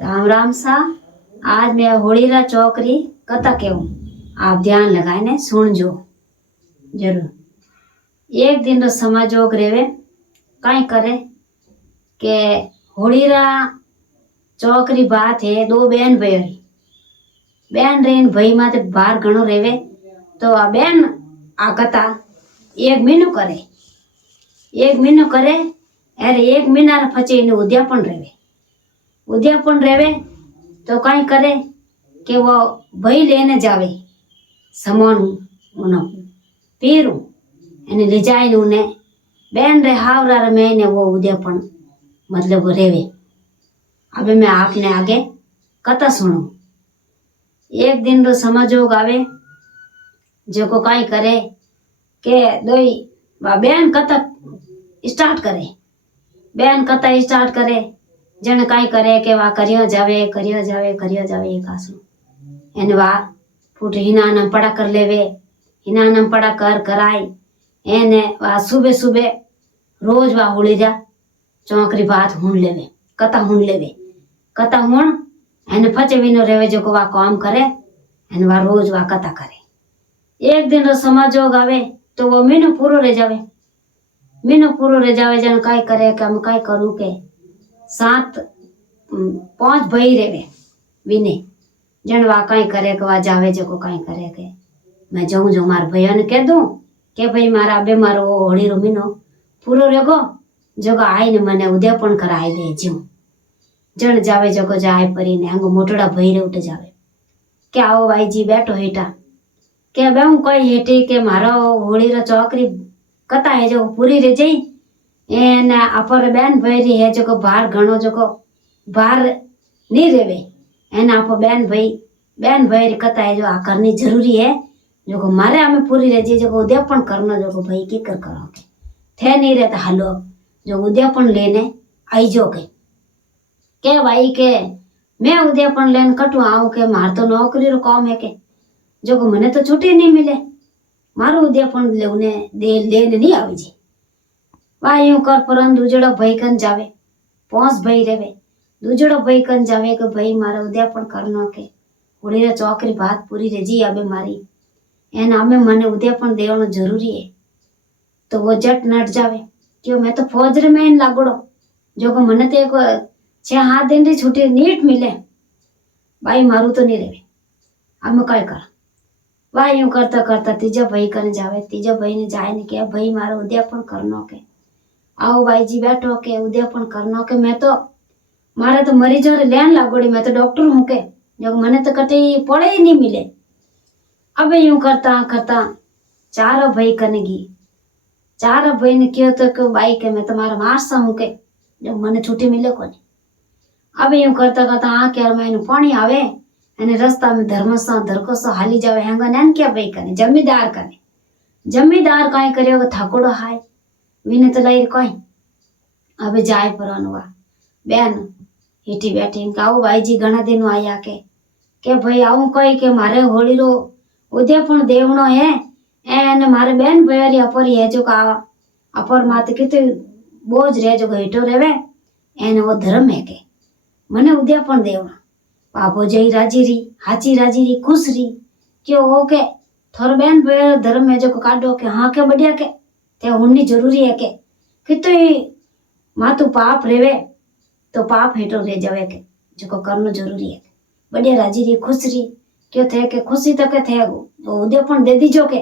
राम राम सा। आज मैं होलीरा चौकरी कथा कहूँ। आप ध्यान लगाए ने सुनजो जरूर। एक दिन रो समाजोग रेवे कई करे के होलीरा चौकरी बात है। दो बहन बहन रेन भाई माते बाहर घणो रेवे तो आ बहन आ कथा एक महीनो करे अरे एक महीना फचे ने उद्यापन रेवे तो कई करे कि वो भाई लेने जावे सामान उनो पीरू એને ले जाए ने बेन रे हावरा रे में ने वो उद्यापन मतलब रेवे। अबे मैं आपने आगे कथा सुनो। एक दिन रो समाजोग आवे जो को कई करे के दोई वा बेन कथा स्टार्ट करे जन कई करे के वा करियो जावे एक आसू एने वा फूट हिनानम पड़ा कर लेवे। हिनानम पड़ा कर कराई एने वा सुबह रोज वा होलीरा चौकरी बात कथा हुण एने फचे विनो रेवे जो को वा काम करे एने वा रोज वा कथा करे। एक दिन रो समाजोग आवे तो वो मीनो पूरो रह जावे जन काई करे के हम काई करू के 5 भाई रेवे विने जन वा काई करे के वा जावे जो को काई करे के मैं जाऊं जो मार भैया ने कह दूं के भाई मारा बे मारो होली रो मीनो पूरो रेगो जो आई ने मने उद्यापन कराई दे जो जन जावे जो को जाए परी ने अंगो मोटड़ा भाई रे उठ जावे के आओ भाई जी बैठो हेटा के बे हूं कोई हेटे के मारो होली रो चौकरी कथा है जो पूरी रे जई एना अपर बेन भाई है जो को बाहर घणो जो को बाहर नहीं रेवे एना आप बेन भाई कथा है जो आ करनी जरूरी है जो को मारे हमें पूरी रह जी जो को उद्यापन करना जो को भाई की कर करोगे थे नहीं रहता हलो जो उद्यापन लेने आई जो के भाई के मैं उद्यापन लेन कटू आऊं के मार तो नौकरी रो काम है के जो को मने तो छुट्टी नहीं मिले मारो उद्यापन लेने लेने नहीं आवे जी वा यूं कर परन दूजड़ो भाई कन जावे 5 भाई रेवे दूजड़ो भाई कन जावे के भाई मारा उद्यापन करनो के होली रे चौकरी बात पूरी रे जी अबे मारी एना में मने उद्यापन देवनो जरूरी है तो वो जट नट जावे क्यों मैं तो फौज रे में लागड़ो जो को मने ते को 6-7 दिन री छुट्टी नीट मिले भाई मारू तो नहीं रेवे अब मैं काय कर वा यूं करता तीजा भाई कने जावे तीजा भाई ने जाए ने के भाई मारो उद्यापन करनो के आओ भाई जी बैठो के उद्यापन करनो के मैं तो मारे तो मरीजों रे लेन लागोड़ी मैं तो डॉक्टर हूं के जो मने तो कटे पड़े ही नहीं मिले। अब यूं करता चारों भाई कनेगी चारों भाई ने क्यों तो भाई के मैं तुम्हारा मारसा हूं के जो मने छुट्टी मिले को नहीं। अब यूं करता आ के मैं पानी आवे अने रास्ता में धर्मसा धरकोसा हाली जावे हैंगा नैन क्या भाई कने जमींदार काई करियो थाकोड़ो हाय विने तो लाई कोई अब जाए परनवा बेन हिटी बैठी काओ भाई जी घना दिन आया के भाई आऊं कोई के मारे होली रो उद्यापन देवनो है एन मारे बेन भैयारी अपरी है जो का अपर माते किते बोझ रे जो हेठो रेवे एन वो धर्म है के मने उद्यापन देवना पापो जई हाची राजी री खुश री क्यों हो के थोर बेन भैया धर्म है जो को काटो के हाँ के बढ़िया के ते होनी जरूरी है के कितो मातु पाप रेवे तो पाप हेठो रह जावे के जो को करनो जरूरी है बढ़िया राजी री खुश री क्यों थे के खुशी तक थे वो उद्यापन दे दीजो के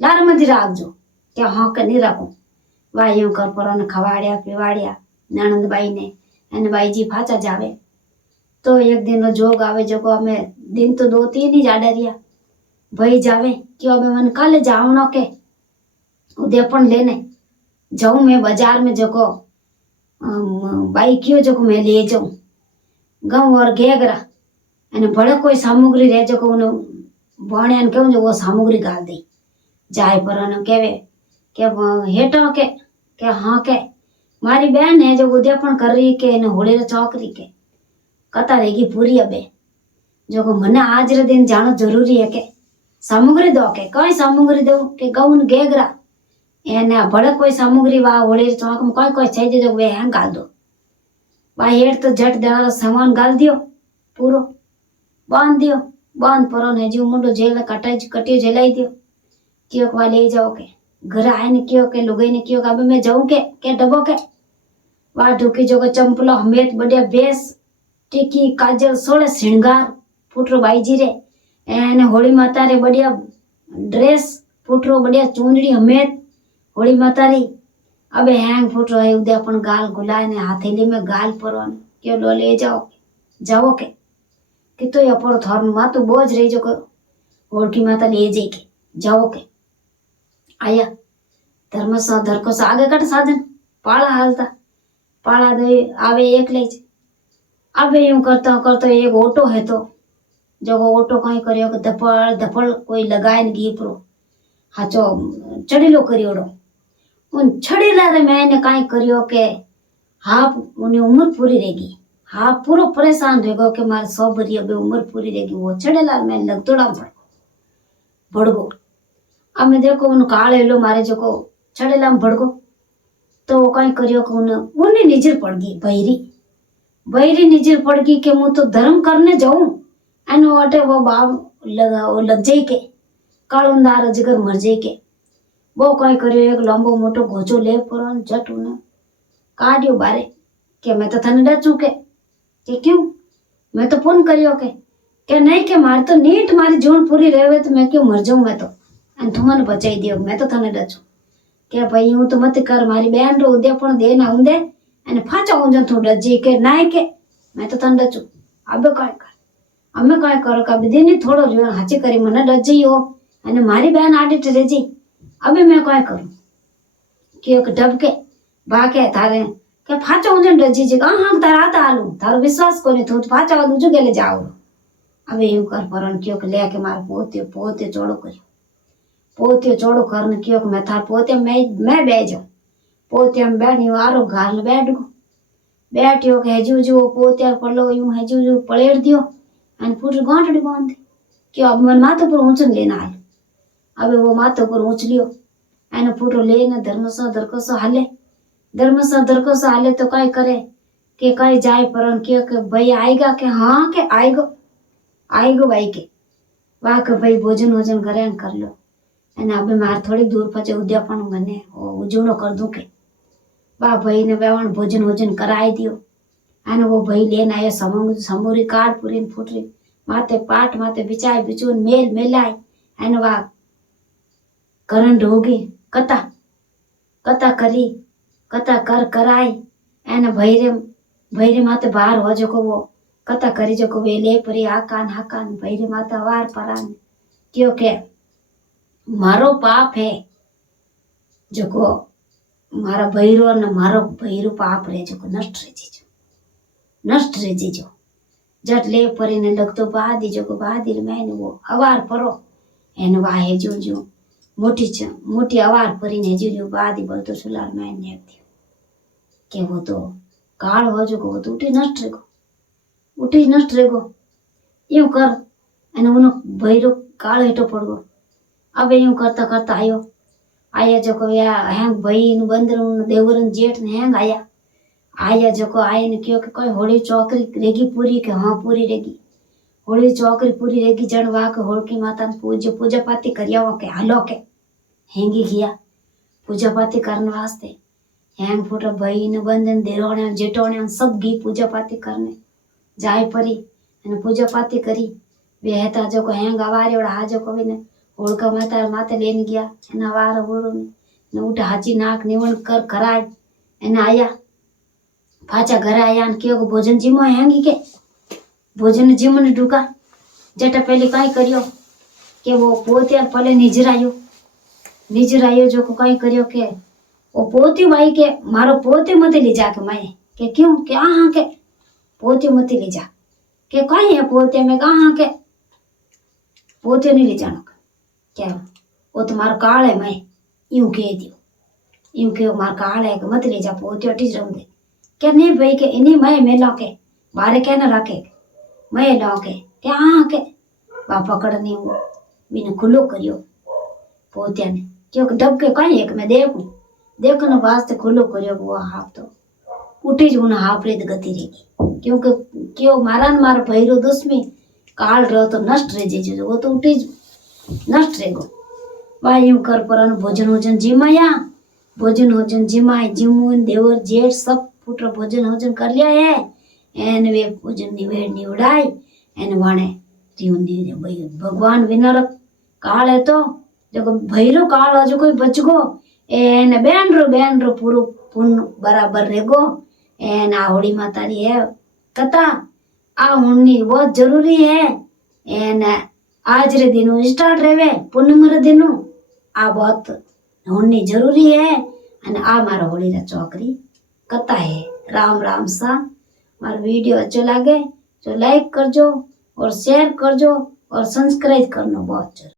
लार मत राखजो क्या हाँ के नहीं राखू वायु कर पर खवाड़िया पिवाड़िया ननंद बाई ने एने बाई जी फाचा जावे तो एक दिन रो जोग आवे जो को हमें दिन तो 2-3 ही जाडा रिया भाई जावे क्यों अबे मन काले जावनो के उद्यापन लेने जाऊं मैं बाजार में जो को बाई क्यों जो को मैं ले जाऊं गऊ और घेगरा एने बड़े कोई सामग्री रह जो को उन्हें बाणे ने कहूं जो वो सामग्री गाल दे जाए पर उन्हें कहवे के हेटो के हाँ के मारी बहन है जो उद्यापन कर रही के ने होली रे चौकरी के कथा रहेगी पूरी अबे जो को मने आज रे दिन जानो जरूरी है के सामग्री दो के कई सामग्री दो के गऊ घेगरा एने बड़े कोई सामग्री वा होली रे चौक में कोई चाहिए जो वे हैं गाल दो बा हेठ तो झट देना सामान गाल दियो पूरो बांध दियो बांध परो ने जो मुंडो जेल कटियो जेलाई दियो क्यों वा ले जाओ के घर आए ने क्यों के लुगाई ने क्यों अब मैं जाऊं के डबो के वा ढूकी जो चंपलो हमेत बढ़िया बेस टीकी काजल सोले श्रृंगार फूटरो बाईजी रे एने होली माता रे बढ़िया ड्रेस फूटरो बढ़िया चूंदड़ी हमेत होली माता री अबे हैंग फूटरो है उदय अपन गाल गुलाय ने हथेली में गाल परो क्यों लो ले जाओ के तो अपन थर मातो बोझ रही जो होड़की माता ले जाई के जाओ के आया धर्म सा धर को आगे कट साधन पाला हालता पाला दे आवे एक ले अबे यूं करता एक ऑटो है तो जो ऑटो कहीं करियो के धपड़ कोई लगाए न घी परो हाचो चढ़ीलो करियोड़ो उन छड़ीला रे मैंने कहीं करियो के हाफ उन्हें उम्र पूरी रहेगी हाफ पूरो परेशान रहेगो के मारे 100 बरी अबे उम्र पूरी रहेगी वो छड़ेला मैं लगतोड़ा भड़गो अब मैं देखो उन काले लो मारे जो को छड़ेला भड़गो तो वो कहीं करियो के उन्हें निजर पड़ गई बहरी निजर पड़ गई के मुँह तो धर्म करने जाऊं एनो वाटे वो बाप लग जाई के कालुंदार जिगर मर जाई के वो कहीं करियो एक लंबो मोटो घोचो ले परो जट उन्हें काटियो बारे के मैं तो थने डचू के क्यों मैं तो फोन करियो के नहीं के मार तो नीट मारी जून पूरी रहे तो मैं क्यों मर जाऊं मैं तो अन तुमने बचाई दियो मैं तो थने डचू के भाई हूं तो मत कर मारी बहन रो उदय पण दे ना उंदे अने फाचा उंजन तू डजी के नाय के मैं तो थने डचू अब काय कर अमे काय करो का दिन थोड़ो रियो हाची करी मने डजी हो अने मारी बहन आडे टरे जी अबे मैं काय करूं कि एक डबके बाके थारे के फाचो उंजन डजी जी हां तारा आता आलू थारो विश्वास कोनी तो फाचा वादू जो गेले जाओ अबे यूं कर परन क्यों के लेके मार पोते चोड़ो करियो पोते चोड़ो करने क्यों मैं थार पोते मैं बह जाऊं पोते हम बैठी आरो घाल बैठ गो बैठियो के हजू पोते पड़लो यूं हजू पड़ेड़ दियो अन फुट गांठड़ी बांध क्यों अब मन माथे पर ऊंचन लेना आल अबे वो माथे पर ऊंच लियो एने फुटो लेने धर्मसा दरकसा हाले तो काय करे के काय जाए परन के भाई आएगा के हाँ के आएगो भाई के वाह के भाई भोजन करे कर लो एने अबे मार थोड़ी दूर पचे उद्यापन गने उजूनो कर दूं के वाह भाई ने वेवण भोजन कराई दियो एने वो भाई लेन आयो समूरी काट पूरी फुटरी माथे पाट माथे बिचाई बिचून मेलाई एने वाह करंट होगी कता कर कराई एने भैरे माते बाहर हो जो को वो कता करी जो को वे ले परी हाकान भैरे माता वार परान क्योंकि मारो पाप है जो को मारा भैरो न मारो भैरो पाप रे जो को नष्ट रे जीजो जट ले परी ने लगतो बादी जो को बादी मैंने वो अवार परो एने वाहे जो मोटी अवार परी ने जो बादी बोलतो सुलार मैंने दियो के वो तो काल हो जो को वो तो उठी नष्ट रेगो यूं कर एने उनो भैरो काल हेठो पड़गो अब यूं करता आया जो को या हैंग भाई नु बंदर देवरन जेठ ने हैंग आया जो को आए ने क्यों के कोई होली चौकरी रेगी पूरी के हाँ पूरी रेगी होली चौकरी पूरी रेगी जन वा के होलकी माता ने पूजा पाती करिया के हलो के हैंगी किया पूजा पाती करने वास्ते हैंग फुटा भाई ने बंदन देरोने जेठोने सब गी पूजा पाती करने जाए परी अने पूजा पाती करी बेहता जो को हैंग आवारे और हाजो को ने होड़का माता माते लेन गया एना वार होड़ो ने उठ हाची नाक निवण कर कराय एने आया पाछा घर आया ने क्यों भोजन जीमो हैंगी के भोजन जीमन ढुका जटा पहले काई करियो के वो पोते पले निजर आयो जो को काई करियो के वो पोती भाई के मारो पोते मत ले जाके माए के क्यों के हाँ के पोते मत ले जा के कहीं है पोते में कहाँ के पोते नहीं ले जाना क्या वो तुम्हारा काल है मैं यूं कह दियो यूं के मार काल है कि मत ले जा पोते अटिज रहूंगे क्या नहीं भाई के इन्हीं मैं लौके बारे क्या ना रखे मैं लौके क्या हाँ के वह पकड़नी हूँ बिना खुलो करियो पोते ने क्योंकि डब के कहीं एक मैं देखूं देखने वास्ते खुलो करियो वो हाथ तो उठी ज उन्हें हाफरेत गति रहेगी क्योंकि क्यों मारा न मारा भैरो दुश्मी काल रहो तो नष्ट रह जाए वो तो उठी ज नष्ट रहेगो भाई यूं कर पर भोजन वोजन जिमाया भोजन वोजन जिमाय जिमुन देवर जेठ सब पुत्र भोजन वोजन कर लिया है एन वे भोजन निवेड़ निवड़ाय एन वाणे भाई भगवान विनर काल है तो जो भैरो काल हो जो कोई बच गो एन बेन रो पूरो पुण्य बराबर रहेगो एन आ होली माता री है कथा आ होनी बहुत जरूरी है एन आज रे दिनों स्टार्ट रेवे पूनम रे दिनों आ बहुत होनी जरूरी है अने आ मारा होली रा चौकरी कथा है राम राम सा मारो वीडियो अच्छो लागे तो लाइक करजो और शेयर करजो और सब्सक्राइब करनो बहुत जरूरी।